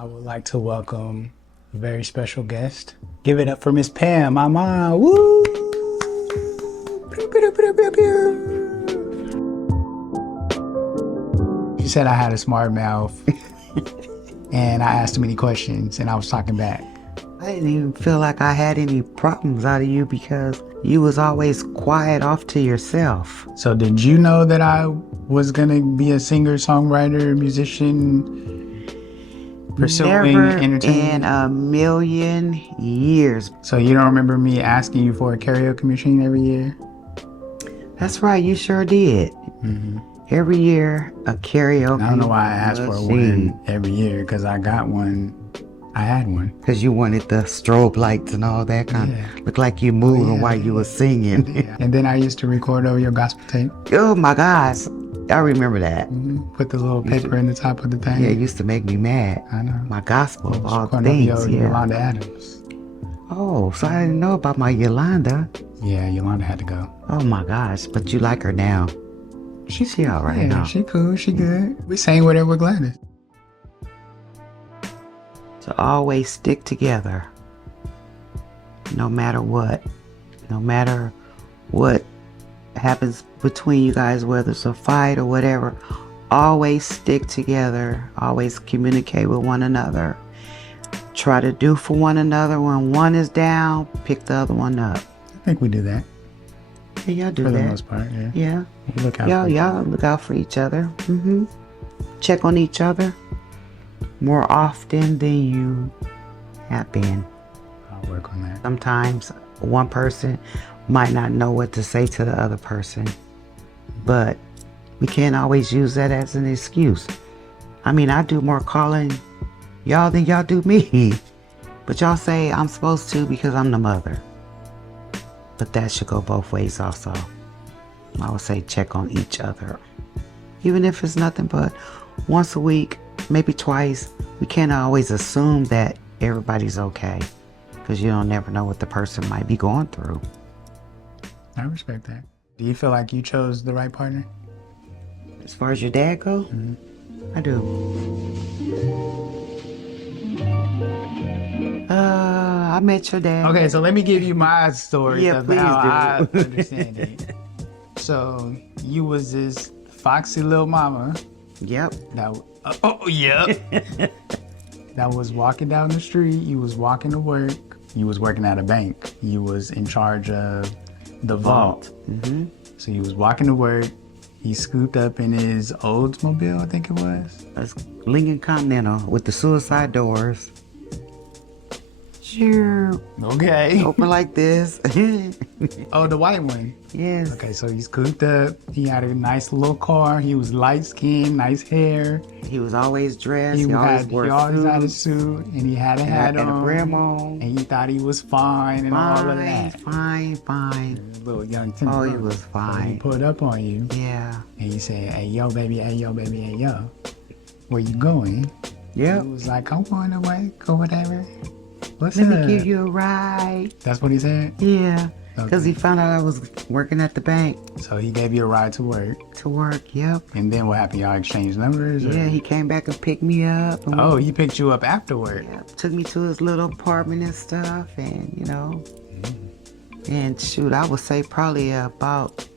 I would like to welcome a very special guest. Give it up for Miss Pam, my mom. Woo! Pew, pew, pew, pew, pew. She said I had a smart mouth, and I asked too many questions, and I was talking back. I didn't even feel like I had any problems out of you because you was always quiet off to yourself. So did you know that I was gonna be a singer, songwriter, musician, pursuing Never entertainment? in a million years. So you don't remember me asking you for a karaoke machine every year? That's right, you sure did. Mm-hmm. Every year, a karaoke. I don't know why I asked for one every year, because I got one. I had one. Because you wanted the strobe lights and all that kind of. Looked like you moving while you were singing. Yeah. And then I used to record over your gospel tape. Oh my gosh, I remember that. Mm-hmm. Put the little paper in the top of the thing. Yeah, it used to make me mad. I know. My gospel of all things. Yeah. Yolanda Adams. Oh, so I didn't know about my Yolanda. Yeah, Yolanda had to go. Oh my gosh, but you like her now. She all right now. She cool, she good. We sang with her with Gladys. So always stick together. No matter what. No matter what happens between you guys, whether it's a fight or whatever. Always stick together. Always communicate with one another. Try to do for one another. When one is down, pick the other one up. I think we do that. Yeah, y'all do that. For the that. most part, yeah. Yeah. We look out y'all look out for each other. Mm-hmm. Check on each other more often than you have been. I'll work on that. Sometimes one person might not know what to say to the other person, but we can't always use that as an excuse. I mean, I do more calling y'all than y'all do me, but y'all say I'm supposed to because I'm the mother. But that should go both ways also. I would say check on each other. Even if it's nothing but once a week, maybe twice. We can't always assume that everybody's okay, because you don't never know what the person might be going through. I respect that. Do you feel like you chose the right partner? As far as your dad goes, I do. I met your dad. Okay, so let me give you my story Yeah, of please how do. I understand it. So you was this foxy little mama. Yep. That was walking down the street. You was walking to work. You was working at a bank. You was in charge of the vault. Mm-hmm. So you was walking to work. He scooped up in his Oldsmobile, I think it was. That's Lincoln Continental with the suicide doors. Sure. Okay. Open like this. Oh, the white one. Yes. Okay, so he's cooped up. He had a nice little car. He was light skinned, nice hair. He was always dressed. He always had a suit. suit, and he had a hat on. And a brim on. And he thought he was fine and all of that. Fine. Little young Timber. Oh, he was fine. So he pulled up on you. Yeah. And he said, hey, yo, baby, hey, yo, baby, hey, yo. Where you going? Yep. He was like, I'm going away, or whatever. Let me give you a ride. That's what he said? Yeah. Because he found out I was working at the bank. So he gave you a ride to work? To work, yep. And then what happened? Y'all exchanged numbers? Yeah, he came back and picked me up. Oh, he picked you up afterward? Yeah, took me to his little apartment and stuff, and you know. And shoot, I would say probably about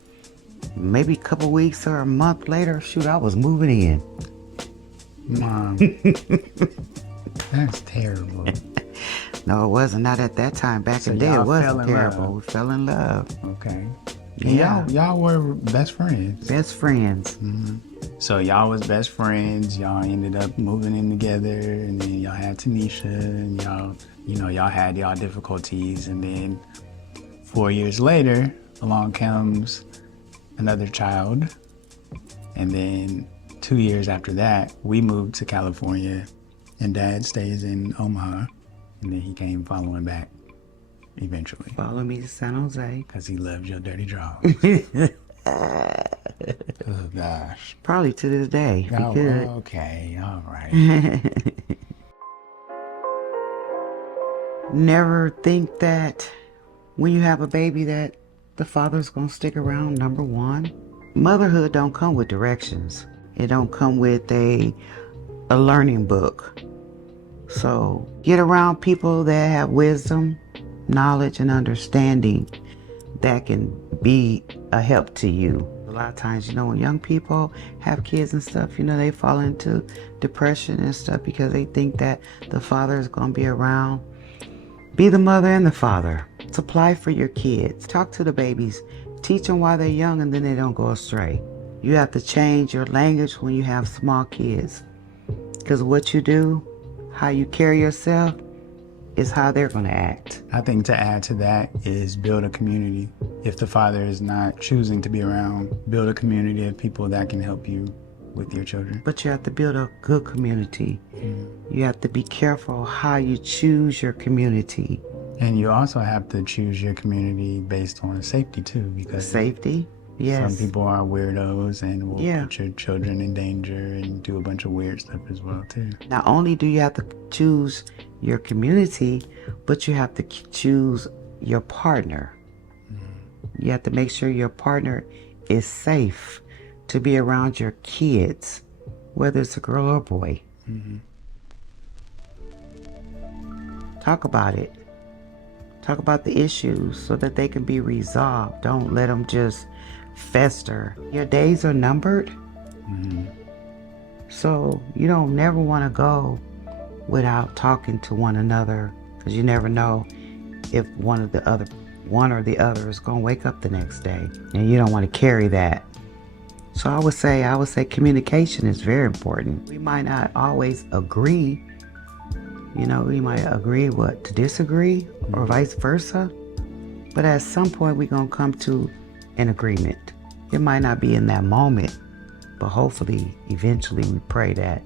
maybe a couple weeks or a month later, shoot, I was moving in. Mom. That's terrible. No, it wasn't. Not at that time. Back in the day, it wasn't terrible. We fell in love. Okay. Yeah. Y'all were best friends. Best friends. Mm-hmm. So y'all was best friends. Y'all ended up moving in together, and then y'all had Tanisha, and y'all had y'all difficulties, and then 4 years later, along comes another child, and then 2 years after that, we moved to California, and Dad stays in Omaha. And then he came following back, eventually. Follow me to San Jose. Because he loved your dirty draws. Oh, gosh. Probably to this day. Oh, okay, all right. Never think that when you have a baby that the father's going to stick around, number one. Motherhood don't come with directions. It don't come with a learning book. So get around people that have wisdom, knowledge, and understanding that can be a help to you. A lot of times, when young people have kids and stuff, they fall into depression and stuff because they think that the father is going to be around. Be the mother and the father. Supply for your kids. Talk to the babies. Teach them while they're young and then they don't go astray. You have to change your language when you have small kids. Because what you do, how you carry yourself, is how they're going to act. I think to add to that is build a community. If the father is not choosing to be around, build a community of people that can help you with your children. But you have to build a good community. You have to be careful how you choose your community. And you also have to choose your community based on safety too, because Safety, yes. some people are weirdos and will Yeah. put your children in danger and do a bunch of weird stuff as well too. Not only do you have to choose your community, but you have to choose your partner. You have to make sure your partner is safe to be around your kids, whether it's a girl or a boy. Talk about it. Talk about the issues so that they can be resolved. Don't let them just fester. Your days are numbered. So you don't never want to go without talking to one another, because you never know if one or the other is going to wake up the next day, and you don't want to carry that. So I would say communication is very important. We might not always agree. We might agree to disagree or vice versa. But at some point we're going to come to an agreement. It might not be in that moment, but hopefully eventually we pray that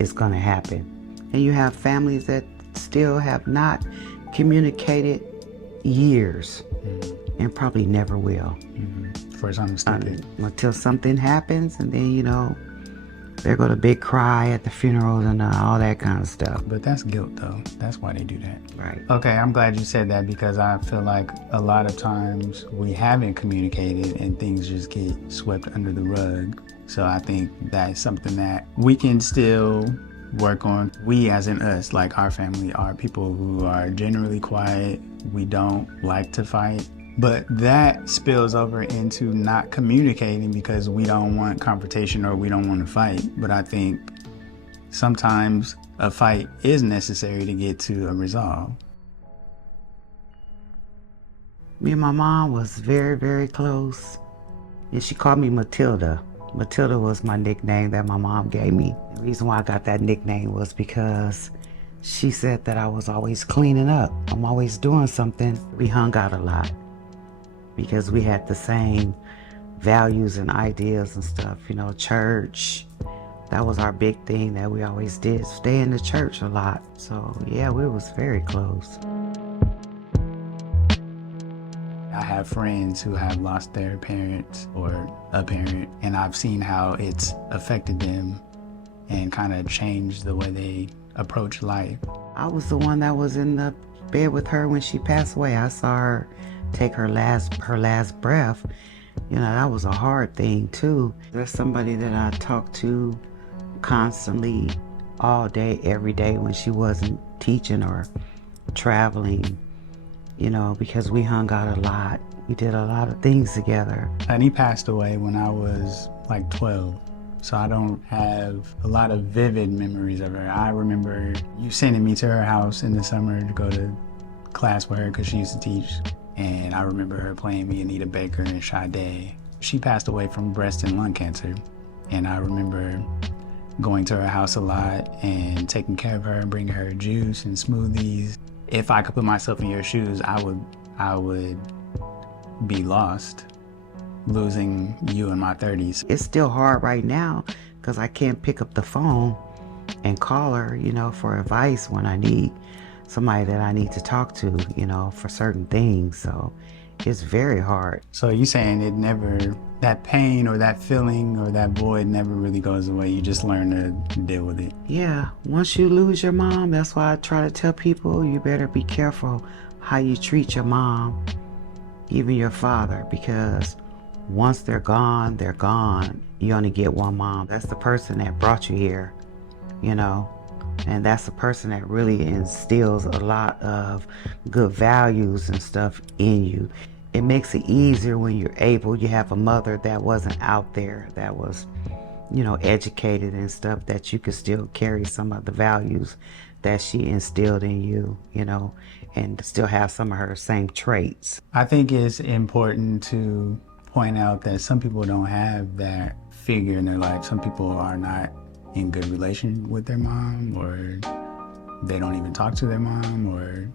it's going to happen. And you have families that still have not communicated years and probably never will. For something stupid. Until something happens, and then, they're going to big cry at the funerals and all that kind of stuff. But that's guilt though. That's why they do that. Right. Okay, I'm glad you said that, because I feel like a lot of times we haven't communicated and things just get swept under the rug. So I think that's something that we can still work on. We, as in us, like our family, are people who are generally quiet. We don't like to fight. But that spills over into not communicating because we don't want confrontation or we don't want to fight. But I think sometimes a fight is necessary to get to a resolve. Me and my mom was very, very close. And she called me Matilda. Matilda was my nickname that my mom gave me. The reason why I got that nickname was because she said that I was always cleaning up. I'm always doing something. We hung out a lot because we had the same values and ideas and stuff. Church. That was our big thing that we always did. Stay in the church a lot. So yeah, we was very close. I have friends who have lost their parents or a parent, and I've seen how it's affected them and kind of changed the way they approach life. I was the one that was in the bed with her when she passed away. I saw her take her last breath. That was a hard thing too. There's somebody that I talked to constantly all day, every day when she wasn't teaching or traveling, because we hung out a lot. We did a lot of things together. And he passed away when I was like 12. So I don't have a lot of vivid memories of her. I remember you sending me to her house in the summer to go to class with her because she used to teach. And I remember her playing me Anita Baker and Sade. She passed away from breast and lung cancer. And I remember going to her house a lot and taking care of her and bringing her juice and smoothies. If I could put myself in your shoes, I would be lost, losing you in my 30s. It's still hard right now because I can't pick up the phone and call her, for advice when I need somebody that I need to talk to, for certain things. So it's very hard. So you saying that pain or that feeling or that void never really goes away. You just learn to deal with it. Yeah, once you lose your mom, that's why I try to tell people you better be careful how you treat your mom, even your father, because once they're gone, they're gone. You only get one mom. That's the person that brought you here, And that's a person that really instills a lot of good values and stuff in you. It makes it easier when you have a mother that wasn't out there, that was, educated and stuff, that you could still carry some of the values that she instilled in you, and still have some of her same traits. I think it's important to point out that some people don't have that figure in their life. Some people are not in good relation with their mom, or they don't even talk to their mom, or,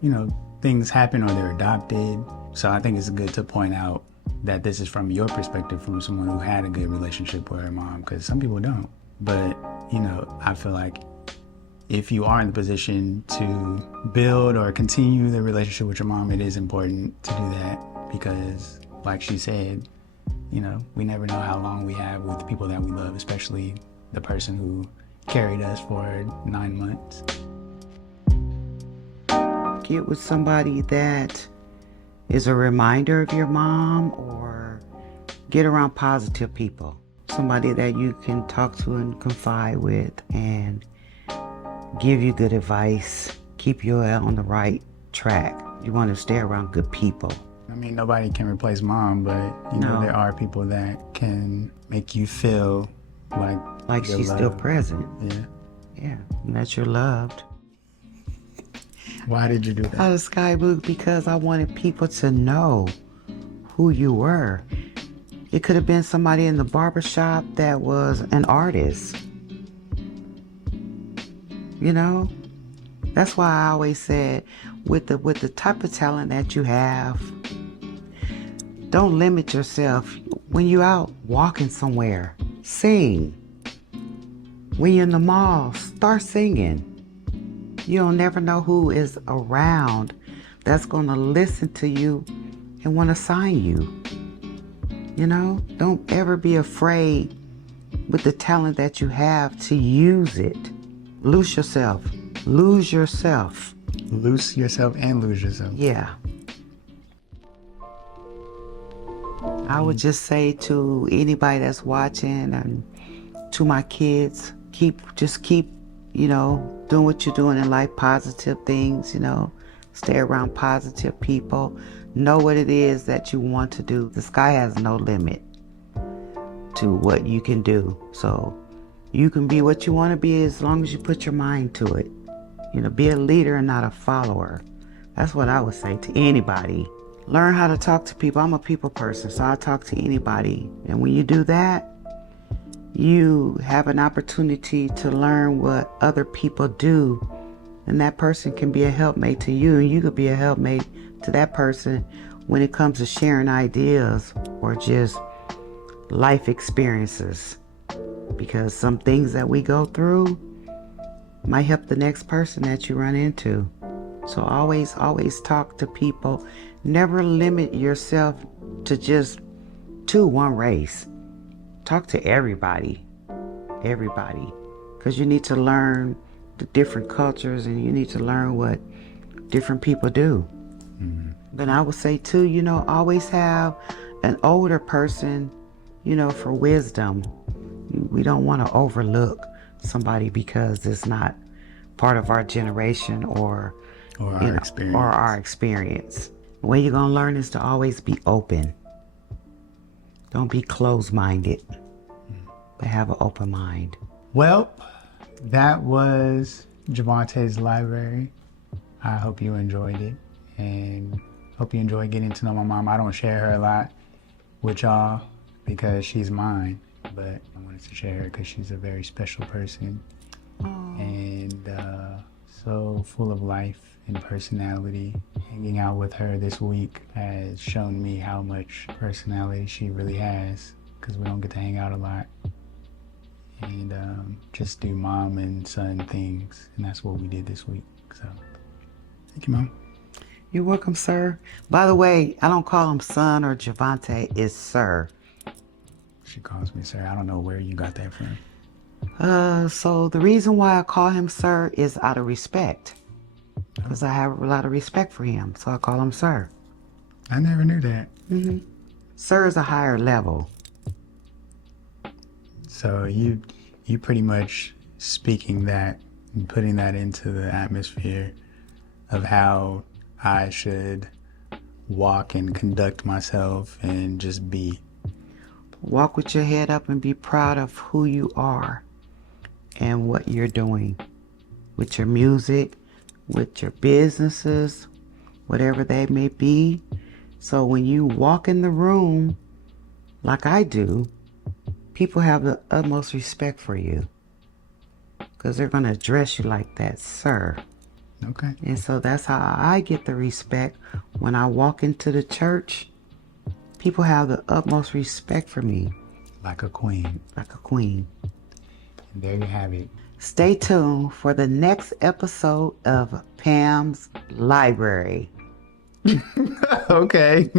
things happen, or they're adopted. So I think it's good to point out that this is from your perspective, from someone who had a good relationship with her mom, because some people don't. But, I feel like if you are in the position to build or continue the relationship with your mom, it is important to do that, because like she said, we never know how long we have with the people that we love, especially the person who carried us for 9 months. Get with somebody that is a reminder of your mom, or get around positive people. Somebody that you can talk to and confide with and give you good advice, keep you on the right track. You want to stay around good people. I mean, nobody can replace mom, but there are people that can make you feel like she's loved. Still present. Yeah, and that you're loved. Why did you do that? Out of Sky Blue, because I wanted people to know who you were. It could have been somebody in the barbershop that was an artist. That's why I always said, with the type of talent that you have, don't limit yourself. When you're out walking somewhere, sing. When you're in the mall, start singing. You'll never know who is around that's going to listen to you and want to sign you. Don't ever be afraid with the talent that you have to use it. Lose yourself. Lose yourself. Lose yourself and lose yourself. Yeah. I would just say to anybody that's watching, and to my kids, keep doing what you're doing in life, positive things, stay around positive people. Know what it is that you want to do. The sky has no limit to what you can do. So you can be what you want to be as long as you put your mind to it. Be a leader and not a follower. That's what I would say to anybody. Learn how to talk to people. I'm a people person, so I talk to anybody. And when you do that, you have an opportunity to learn what other people do. And that person can be a helpmate to you, and you could be a helpmate to that person when it comes to sharing ideas or just life experiences. Because some things that we go through might help the next person that you run into. So always talk to people. Never limit yourself to just one race. Talk to everybody. Because you need to learn the different cultures, and you need to learn what different people do. Mm-hmm. But I would say too, always have an older person, for wisdom. We don't want to overlook somebody because it's not part of our generation or our experience. The way you're going to learn is to always be open. Don't be closed-minded, but have an open mind. Well, that was JaVonté's Library. I hope you enjoyed it, and hope you enjoy getting to know my mom. I don't share her a lot with y'all because she's mine, but I wanted to share her because she's a very special person. Aww. And so full of life and personality. Hanging out with her this week has shown me how much personality she really has, because we don't get to hang out a lot and just do mom and son things, and that's what we did this week. So thank you, Mom. You're welcome, sir. By the way, I don't call him son or JaVonté, it's sir. She calls me sir. I don't know where you got that from. So the reason why I call him sir is out of respect, because I have a lot of respect for him, so I call him sir. I never knew that. Mm-hmm. Sir is a higher level. So you pretty much speaking that and putting that into the atmosphere of how I should walk and conduct myself and just be. Walk with your head up and be proud of who you are and what you're doing with your music, with your businesses, whatever they may be. So when you walk in the room, like I do, people have the utmost respect for you because they're going to address you like that, sir. Okay. And so that's how I get the respect when I walk into the church. People have the utmost respect for me. Like a queen. Like a queen. And there you have it. Stay tuned for the next episode of Pam's Library. Okay.